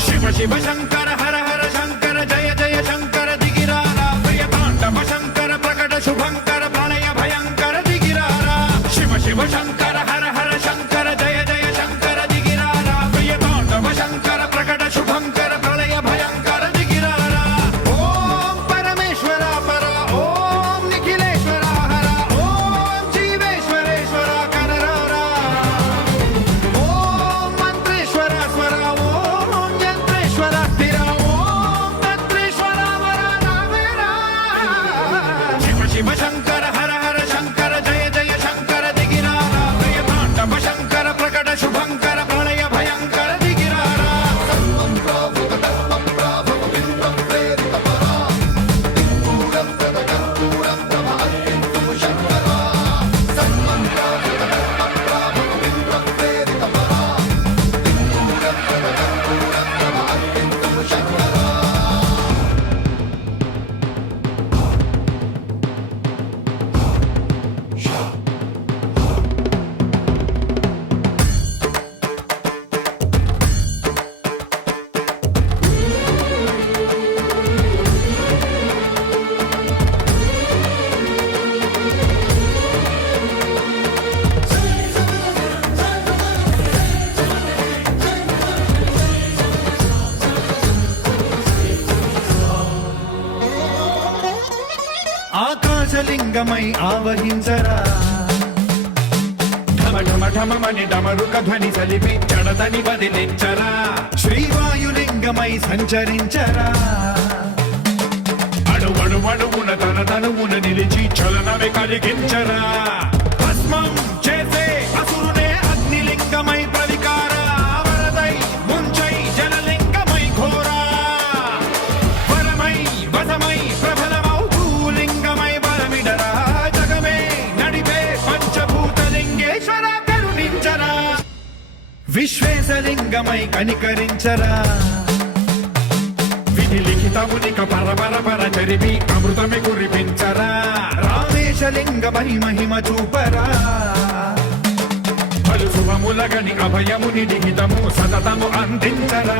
శివ శివ శంకర హర హర శంకర జయ జయ శంకర దిగిరారా ప్రియతాండవ శంకర ప్రకట శుభంకర ప్రళయ భయంకర దిగిరారా శివ శివ శంకర హర హర శంకర జయ జయ శంకర దిగిరారా ప్రియతాండవ శంకర ప్రకట శుభంకర ప్రళయ భయంకర దిగిరారా ఓం పరమేశ్వర పర ఓం నిఖిలేశ్వర హర ఓం జీవేశ్వరేశ్వర కరరారా ఓం మంత్రేశ్వర స్వర ఓం యంత్రేశ్వర స్థిర ఓం తంత్రేశ్వర వర నావేరా శివ శివ శంకర హర హర శంకర జయ జయ శంకర దిగిరారా ప్రియతాండవ శంకర ప్రకట శుభంకర ప్రళయ భయంకర దిగిరారా ఆకాశలింగమై ఆవహించరా ఢమ ఢమ ఢమమని డమరుక ధ్వని సలిపి జడదని వదిలించరా శ్రీవాయులింగమై సంచరించరా అణువణువున తన తనువున నిలిచి చలనమే కలిగించరా భస్మం చేసే అసురునే అగ్నిలింగమై ప్రవికార వరదై ముంచై జలలింగమై ఘోరా వరమై వసమై ప్రబలమౌ భూలింగమై బలమిడరా జగమే నడిపే పంచభూతలింగేశ్వర కరుణించరా విశ్వేశలింగమై కనికరించరా విధి లిఖితమునిక పరపర పర చరిపి అమృతమి కురిపించరా రామేశలింగ మహిమ చూపరా పలు శుభములగని అభయముని లిఖితము సతతము అందించరా